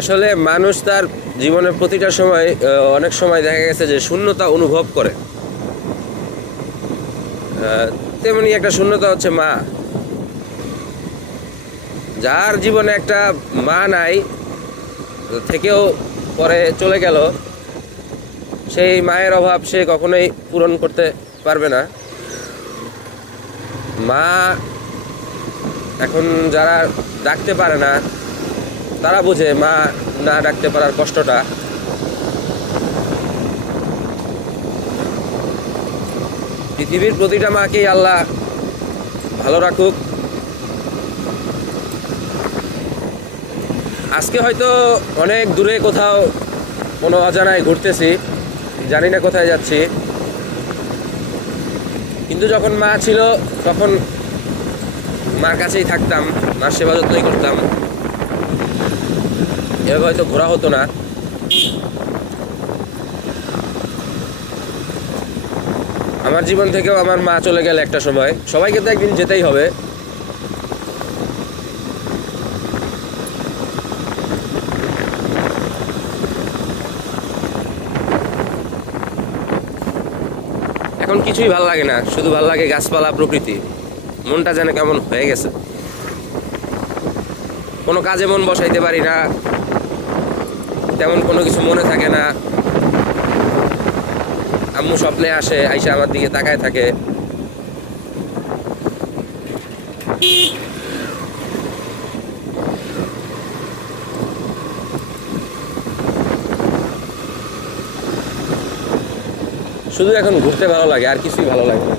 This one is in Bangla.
আসলে মানুষ তার জীবনের প্রতিটা সময় অনেক সময় দেখা গেছে যে শূন্যতা অনুভব করে। তেমনি একটা শূন্যতা হচ্ছে মা। যার জীবনে একটা মা নাই, থেকেও পরে চলে গেল, সেই মায়ের অভাব সে কখনোই পূরণ করতে পারবে না। মা এখন যারা ডাকতে পারে না তারা বুঝে মা না ডাকতে পারার কষ্টটা। পৃথিবীর প্রতিটা মাকেই আল্লাহ ভালো রাখুক। আজকে হয়তো অনেক দূরে কোথাও কোনো অজানায় ঘুরতেছি, জানি না কোথায় যাচ্ছি, কিন্তু যখন মা ছিল তখন মার কাছেই থাকতাম, মার সেবা যত্নই করতাম। এভাবে হয়তো ঘোরা হতো না। আমার জীবন থেকেও আমার মা চলে গেলে একটা সময়, সবাইকে তো একদিন যেতেই হবে। এখন কিছুই ভাল লাগে না, শুধু ভাল লাগে গাছপালা, প্রকৃতি। মনটা যেন কেমন হয়ে গেছে, কোনো কাজে মন বসাইতে পারি না, তেমন কোনো কিছু মনে থাকে না। আম্মু স্বপ্নে আসে, আইসা আমার দিকে তাকায় থাকে। শুধু এখন ঘুরতে ভালো লাগে, আর কিছুই ভালো লাগে না।